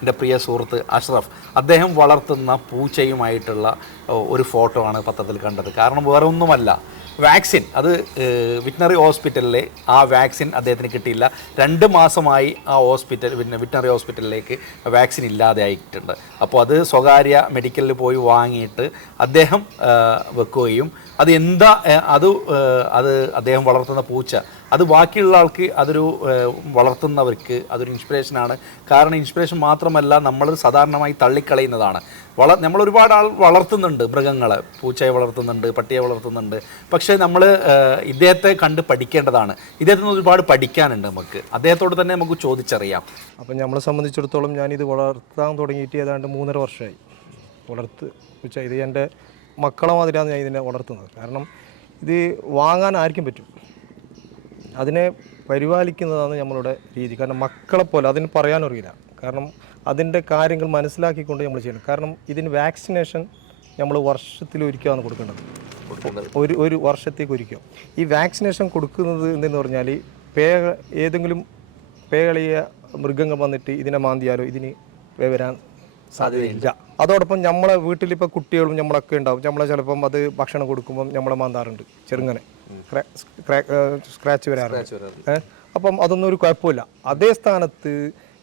എൻ്റെ പ്രിയ സുഹൃത്ത് അഷ്റഫ് അദ്ദേഹം വളർത്തുന്ന പൂച്ചയുമായിട്ടുള്ള ഒരു ഫോട്ടോ ആണ് പത്രത്തിൽ കണ്ടത്. കാരണം വേറെ ഒന്നുമല്ല, വാക്സിൻ അത് വെറ്റിനറി ഹോസ്പിറ്റലിലെ ആ വാക്സിൻ അദ്ദേഹത്തിന് കിട്ടിയില്ല. 2 മാസമായി ആ വെറ്റിനറി ഹോസ്പിറ്റലിലേക്ക് വാക്സിൻ ഇല്ലാതെ ആയിട്ടുണ്ട്. അപ്പോൾ അത് സ്വകാര്യ മെഡിക്കലിൽ പോയി വാങ്ങിയിട്ട് അദ്ദേഹം വെക്കുകയും അത് അദ്ദേഹം വളർത്തുന്ന പൂച്ച അത് ബാക്കിയുള്ള ആൾക്ക് അതൊരു വളർത്തുന്നവർക്ക് അതൊരു ഇൻസ്പിറേഷനാണ്. കാരണം ഇൻസ്പിറേഷൻ മാത്രമല്ല, നമ്മൾ സാധാരണമായി തള്ളിക്കളയുന്നതാണ്. നമ്മൾ ഒരുപാട് ആൾ വളർത്തുന്നുണ്ട്, മൃഗങ്ങളെ, പൂച്ചയെ വളർത്തുന്നുണ്ട്, പട്ടിയെ വളർത്തുന്നുണ്ട്. പക്ഷേ നമ്മൾ ഇദ്ദേഹത്തെ കണ്ട് പഠിക്കേണ്ടതാണ്. ഇദ്ദേഹത്തിൽ നിന്ന് ഒരുപാട് പഠിക്കാനുണ്ട് നമുക്ക്. അദ്ദേഹത്തോട് തന്നെ നമുക്ക് ചോദിച്ചറിയാം. അപ്പം നമ്മളെ സംബന്ധിച്ചിടത്തോളം ഞാനിത് വളർത്താൻ തുടങ്ങിയിട്ട് ഏതാണ്ട് 3.5 വർഷമായി. പൂച്ച ഇത് എൻ്റെ മക്കളെ മാതിരിയാണ് ഞാൻ ഇതിനെ വളർത്തുന്നത്. കാരണം ഇത് വാങ്ങാൻ ആർക്കും പറ്റും, അതിനെ പരിപാലിക്കുന്നതാണ് നമ്മളുടെ രീതി. കാരണം മക്കളെപ്പോലെ അതിന് പറയാനറിയില്ല. കാരണം അതിൻ്റെ കാര്യങ്ങൾ മനസ്സിലാക്കിക്കൊണ്ട് നമ്മൾ ചെയ്യണം. കാരണം ഇതിന് വാക്സിനേഷൻ നമ്മൾ വർഷത്തിലൊരിക്കലാണ് കൊടുക്കേണ്ടത്. ഒരു വർഷത്തേക്ക് ഒരിക്കൽ ഈ വാക്സിനേഷൻ കൊടുക്കുന്നത് എന്തെന്ന് പറഞ്ഞാൽ ഏതെങ്കിലും പേകളിയ മൃഗങ്ങൾ വന്നിട്ട് ഇതിനെ മാന്തിയാലോ ഇതിന് വരാൻ സാധ്യതയില്ല. അതോടൊപ്പം നമ്മളെ വീട്ടിലിപ്പോൾ കുട്ടികളും നമ്മളൊക്കെ ഉണ്ടാവും. നമ്മളെ ചിലപ്പം അത് ഭക്ഷണം കൊടുക്കുമ്പം നമ്മളെ മാന്താറുണ്ട്, ചെറുങ്ങനെ സ്ക്രാച്ച് വരാറുണ്ട്. അപ്പം അതൊന്നും ഒരു കുഴപ്പമില്ല. അതേ സ്ഥാനത്ത്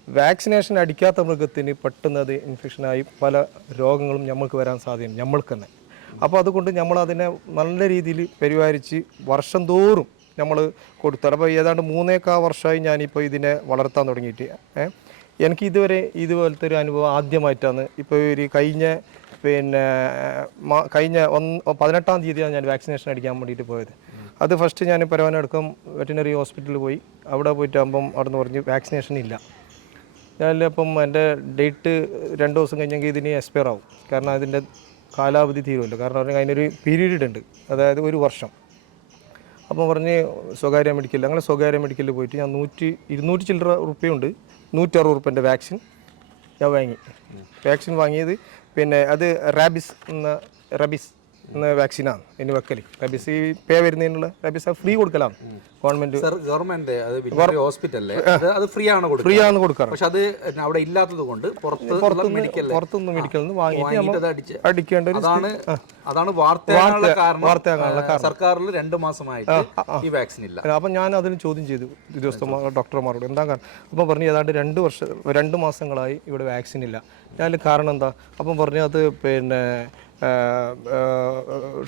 വാക്സിനേഷൻ അടിക്കാത്ത മൃഗത്തിന് പെട്ടെന്ന് അത് ഇൻഫെക്ഷനായി പല രോഗങ്ങളും നമ്മൾക്ക് വരാൻ സാധ്യതയുണ്ട്, നമ്മൾക്ക് തന്നെ. അപ്പോൾ അതുകൊണ്ട് നമ്മളതിനെ നല്ല രീതിയിൽ പരിപാലിച്ച് വർഷം തോറും നമ്മൾ കൊടുത്താണ്. അപ്പോൾ ഏതാണ്ട് 3.25 വർഷമായി ഞാനിപ്പോൾ ഇതിനെ വളർത്താൻ തുടങ്ങിയിട്ട്. എനിക്ക് ഇതുവരെ ഇതുപോലത്തെ ഒരു അനുഭവം ആദ്യമായിട്ടാണ്. ഇപ്പോൾ ഒരു കഴിഞ്ഞ 18-ാം തീയതിയാണ് ഞാൻ വാക്സിനേഷൻ അടിക്കാൻ വേണ്ടിയിട്ട് പോയത്. അത് ഫസ്റ്റ് ഞാൻ പരവനടക്കം വെറ്റിനറി ഹോസ്പിറ്റലിൽ പോയി. അവിടെ പോയിട്ടാകുമ്പം അവിടെ നിന്ന് പറഞ്ഞ് വാക്സിനേഷൻ ഇല്ല. ഞാനിപ്പം എൻ്റെ ഡേറ്റ് 2 ദിവസം കഴിഞ്ഞെങ്കിൽ ഇതിന് എക്സ്പയർ ആവും. കാരണം അതിൻ്റെ കാലാവധി തീരുമല്ലോ. കാരണം അതിനൊരു പീരീഡ് ഉണ്ട്, അതായത് 1 വർഷം. അപ്പം പറഞ്ഞ് സ്വകാര്യ മെഡിക്കൽ, അങ്ങനെ സ്വകാര്യ മെഡിക്കലിൽ പോയിട്ട് ഞാൻ 200 ചില്ലറ റുപ്യുണ്ട്, 160 റുപ്യൻ്റെ വാക്സിൻ ഞാൻ വാങ്ങി. വാക്സിൻ വാങ്ങിയത് അത് റാബിസ് എന്ന വാക്സിനാണ് ഇനി വെക്കൽ. റബീസ് ഈ പേ വരുന്നതിനുള്ള റബീസ് ഫ്രീ കൊടുക്കലാണ് ഗവൺമെന്റ് ഹോസ്പിറ്റലിൽ അത് ഫ്രീ ആണ് കൊടുക്കാറ്. പക്ഷെ അത് അവിടെ ഇല്ലാത്തത് കൊണ്ട് പുറത്തുനിന്ന് മെഡിക്കലിൽ നിന്ന് വാങ്ങിയിട്ട് അടിക്കേണ്ട ഒരു അതാണ് വാർത്തയാകാനുള്ള കാരണം. സർക്കാരിൽ 2 മാസമായിട്ട് ഈ വാക്സിൻ ഇല്ല. അപ്പം ഞാൻ അതിന് ചോദ്യം ചെയ്തു ഡോക്ടർമാരോട്, എന്താ കാരണം. അപ്പം പറഞ്ഞു ഏതാണ്ട് 2 മാസങ്ങളായി ഇവിടെ വാക്സിൻ ഇല്ല. ഞാൻ കാരണം എന്താ അപ്പം പറഞ്ഞു അത്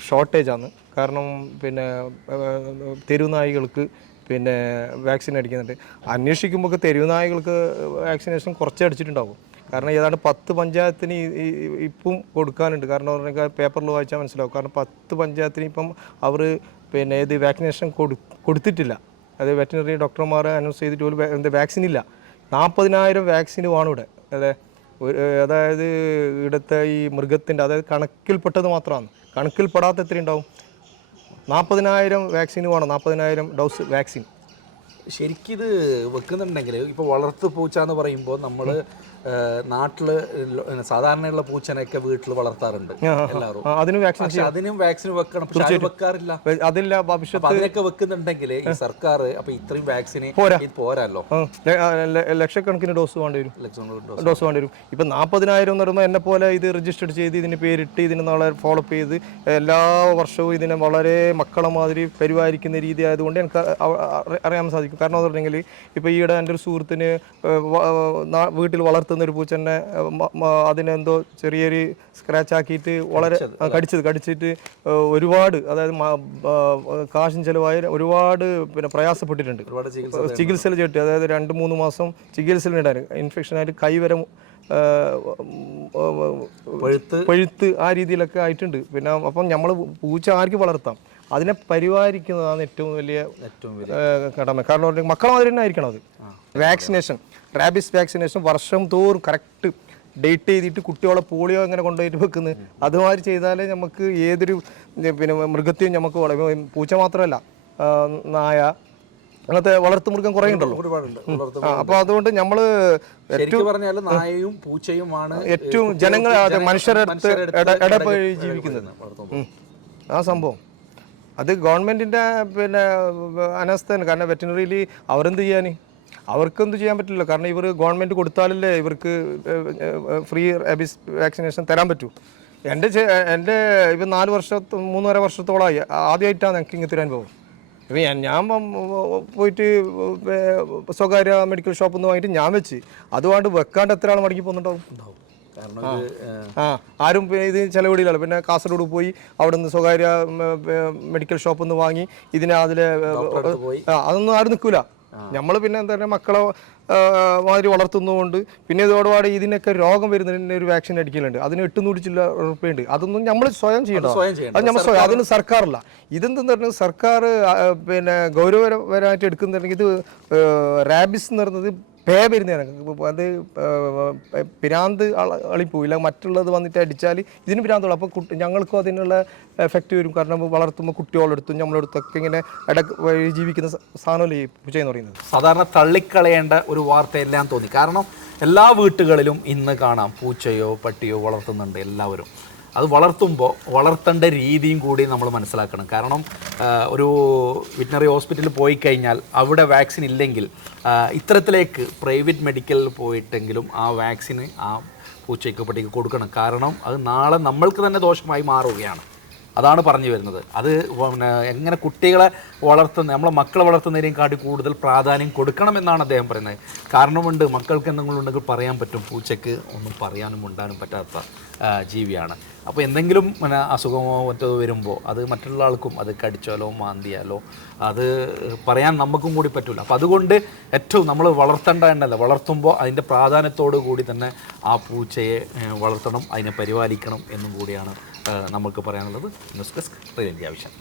ഷോർട്ടേജാണ്. കാരണം തെരുവുനായികൾക്ക് വാക്സിൻ അടിക്കുന്നുണ്ട്. അന്വേഷിക്കുമ്പോൾ തെരുവുനായികൾക്ക് വാക്സിനേഷൻ കുറച്ചേ അടിച്ചിട്ടുണ്ടാവും. കാരണം ഏതാണ്ട് 10 പഞ്ചായത്തിന് ഇപ്പം കൊടുക്കാനുണ്ട്. കാരണം പറഞ്ഞാൽ പേപ്പറിൽ വായിച്ചാൽ മനസ്സിലാവും. കാരണം 10 പഞ്ചായത്തിന് ഇപ്പം അവർ ഇത് വാക്സിനേഷൻ കൊടുത്തിട്ടില്ല. അത് വെറ്റിനറി ഡോക്ടർമാരെ അനൗൺസ് ചെയ്തിട്ട് വാക്സിൻ ഇല്ല. 40,000 വാക്സിന് വേണം ഇവിടെ. അതായത് ഇവിടുത്തെ ഈ മൃഗത്തിൻ്റെ, അതായത് കണക്കിൽപ്പെട്ടത് മാത്രമാണ്. കണക്കിൽപ്പെടാത്ത എത്ര ഉണ്ടാവും? 40,000 വാക്സിന് വേണം, 40,000 ഡോസ് വാക്സിൻ. ശരിക്കും ഇത് വെക്കുന്നുണ്ടെങ്കിൽ ഇപ്പോൾ വളർത്തു പൂച്ച എന്ന് പറയുമ്പോൾ നമ്മൾ നാട്ടിൽ സാധാരണയുള്ള പൂച്ചനെയൊക്കെ വീട്ടിൽ വളർത്താറുണ്ട് എല്ലാവരും. അതിനും വാക്സിൻ വെക്കണം. പക്ഷെ വെക്കാറില്ല. അതില്ല ഭവിഷ്യത്ത്. അതിനൊക്കെ വെക്കുന്നുണ്ടെങ്കിൽ ഈ സർക്കാർ അപ്പോൾ ഇത്രയും വാക്സിന് പോരാല്ലോ. ലക്ഷക്കണക്കിന് ഡോസ് വേണ്ടി വരും. ഇപ്പം 40,000 എന്ന് പറയുമ്പോൾ എന്നെ പോലെ ഇത് രജിസ്റ്റർ ചെയ്ത് ഇതിന് പേരിട്ട് ഇതിന് നാളെ ഫോളോ അപ്പ് ചെയ്ത് എല്ലാ വർഷവും ഇതിനെ വളരെ മക്കളെ മാതിരി പരിപാലിക്കുന്ന രീതി ആയതുകൊണ്ട് എനിക്ക് അറിയാൻ സാധിക്കും. കാരണം എന്ന് പറഞ്ഞെങ്കിൽ ഇപ്പോൾ ഈയിടെ എൻ്റെ ഒരു സുഹൃത്തിന് വീട്ടിൽ വളർത്തുന്ന ഒരു പൂച്ചനെ അതിനെന്തോ ചെറിയൊരു സ്ക്രാച്ച് ആക്കിയിട്ട് വളരെ കടിച്ചിട്ട് ഒരുപാട്, അതായത് കാശും ചിലവായി ഒരുപാട് പ്രയാസപ്പെട്ടിട്ടുണ്ട്. ചികിത്സയിൽ ചേട്ടി, അതായത് 2-3 മാസം ചികിത്സയിലുണ്ടായിരുന്നു. ഇൻഫെക്ഷനായിട്ട് കൈ വരെ പഴുത്ത് ആ രീതിയിലൊക്കെ ആയിട്ടുണ്ട്. അപ്പം നമ്മൾ പൂച്ച ആർക്ക് വളർത്താം, അതിനെ പരിപാലിക്കുന്നതാണ് ഏറ്റവും വലിയ കടമ. കാരണം മക്കളെ മാതിരി തന്നെ ആയിരിക്കണം അത്. വാക്സിനേഷൻ, റാബിസ് വാക്സിനേഷൻ വർഷം തോറും കറക്റ്റ് ഡേറ്റ് ചെയ്തിട്ട് കുട്ടികളെ പോളിയോ എങ്ങനെ കൊണ്ടുപോയിട്ട് വെക്കുന്നത് അതുമാതിരി ചെയ്താലേ നമുക്ക് ഏതൊരു മൃഗത്തെയും നമുക്ക് പൂച്ച മാത്രമല്ല, നായ, അങ്ങനത്തെ വളർത്തു മൃഗം കുറേ ഉണ്ടല്ലോ. അപ്പോൾ അതുകൊണ്ട് നമ്മൾ നായയും പൂച്ചയുമാണ് ഏറ്റവും ജനങ്ങൾ മനുഷ്യരുടെ അടുത്ത് ഇടപഴകി ജീവിക്കുന്നത്. ആ സംഭവം അത് ഗവൺമെൻറ്റിൻ്റെ അനാസ്ഥയാണ്. കാരണം വെറ്റിനറിയിൽ അവരെന്ത് ചെയ്യാൻ അവർക്കെന്ത് ചെയ്യാൻ പറ്റില്ല. കാരണം ഇവർ ഗവൺമെൻറ് കൊടുത്താലല്ലേ ഇവർക്ക് ഫ്രീ റാബീസ് വാക്സിനേഷൻ തരാൻ പറ്റൂ. എൻ്റെ ഇപ്പം 3.5 വർഷത്തോളമായി ആദ്യമായിട്ടാണ് എനിക്ക് ഇങ്ങനെ തരാൻ പോകും. ഇപ്പം ഞാൻ പോയിട്ട് സ്വകാര്യ മെഡിക്കൽ ഷോപ്പിൽ നിന്ന് വാങ്ങിയിട്ട് ഞാൻ വെച്ച് അതുകൊണ്ട് വെക്കാണ്ട് എത്ര ആൾ മടങ്ങി പോകുന്നുണ്ടാവും. ആരും ഇത് ചിലവിടില്ലല്ലോ. പിന്നെ കാസർഗോഡ് പോയി അവിടെ നിന്ന് സ്വകാര്യ മെഡിക്കൽ ഷോപ്പിൽ നിന്ന് വാങ്ങി അതിലെ അതൊന്നും ആരും നിൽക്കില്ല. നമ്മൾ പിന്നെ എന്താ പറയുക മക്കളെ മാതിരി വളർത്തുന്നതുകൊണ്ട് പിന്നെ ഇതോടുപാട് ഇതിനൊക്കെ രോഗം വരുന്നതിന് ഒരു വാക്സിൻ അടിക്കലുണ്ട്. അതിന് 800 ചില്ലറ ഉറുപ്പയുണ്ട്. അതൊന്നും നമ്മൾ സ്വയം ചെയ്യണം. അത് നമ്മൾ സ്വയം, അതിന് സർക്കാരില്ല. ഇതെന്തെന്ന് പറഞ്ഞാൽ സർക്കാർ പിന്നെ ഗൗരവപരമായിട്ട് എടുക്കുന്നുണ്ടെങ്കിൽ ഇത് റാബിസ് എന്ന് പറയുന്നത് പേ വരുന്നതാണ്. അത് പിരാന്ത് അളിപ്പോയില്ല. മറ്റുള്ളത് വന്നിട്ട് അടിച്ചാൽ ഇതിന് പിരാന്തുള്ളൂ. അപ്പോൾ ഞങ്ങൾക്കും അതിനുള്ള എഫക്റ്റ് വരും. കാരണം വളർത്തുമ്പോൾ കുട്ടികളെടുത്തും നമ്മളെടുത്തൊക്കെ ഇങ്ങനെ ജീവിക്കുന്ന സാധനമല്ലേ ഈ പൂച്ച എന്ന് പറയുന്നത്. സാധാരണ തള്ളിക്കളയേണ്ട ഒരു വാർത്തയെല്ലാം തോന്നി. കാരണം എല്ലാ വീട്ടുകളിലും ഇന്ന് കാണാം പൂച്ചയോ പട്ടിയോ വളർത്തുന്നുണ്ട് എല്ലാവരും. അത് വളർത്തുമ്പോൾ വളർത്തേണ്ട രീതിയും കൂടി നമ്മൾ മനസ്സിലാക്കണം. കാരണം ഒരു വെറ്റിനറി ഹോസ്പിറ്റലിൽ പോയി കഴിഞ്ഞാൽ അവിടെ വാക്സിൻ ഇല്ലെങ്കിൽ ഇത്തരത്തിലേക്ക് പ്രൈവറ്റ് മെഡിക്കലിൽ പോയിട്ടെങ്കിലും ആ വാക്സിന് ആ പൂച്ചയ്ക്ക് പട്ടിക്ക് കൊടുക്കണം. കാരണം അത് നാളെ നമ്മൾക്ക് തന്നെ ദോഷമായി മാറുകയാണ്. അതാണ് പറഞ്ഞു വരുന്നത്. അത് പിന്നെ എങ്ങനെ കുട്ടികളെ നമ്മളെ മക്കളെ വളർത്തുന്നതിനേയും കാട്ടി കൂടുതൽ പ്രാധാന്യം കൊടുക്കണമെന്നാണ് അദ്ദേഹം പറയുന്നത്. കാരണമുണ്ട്, മക്കൾക്ക് എന്തെങ്കിലും ഉണ്ടെങ്കിൽ പറയാൻ പറ്റും. പൂച്ചയ്ക്ക് ഒന്നും പറയാനും ഉണ്ടാനും പറ്റാത്ത ജീവിയാണ്. അപ്പോൾ എന്തെങ്കിലും പിന്നെ അസുഖമോ മറ്റോ വരുമ്പോൾ അത് മറ്റുള്ള ആൾക്കും അത് കടിച്ചാലോ മാന്തിയാലോ അത് പറയാൻ നമുക്കും കൂടി പറ്റില്ല. അപ്പോൾ അതുകൊണ്ട് ഏറ്റവും നമ്മൾ വളർത്തേണ്ടതല്ല, വളർത്തുമ്പോൾ അതിൻ്റെ പ്രാധാന്യത്തോടു കൂടി തന്നെ ആ പൂച്ചയെ വളർത്തണം, അതിനെ പരിപാലിക്കണം എന്നും കൂടിയാണ് നമുക്ക് പറയാനുള്ളത്. News desk, radio India vision.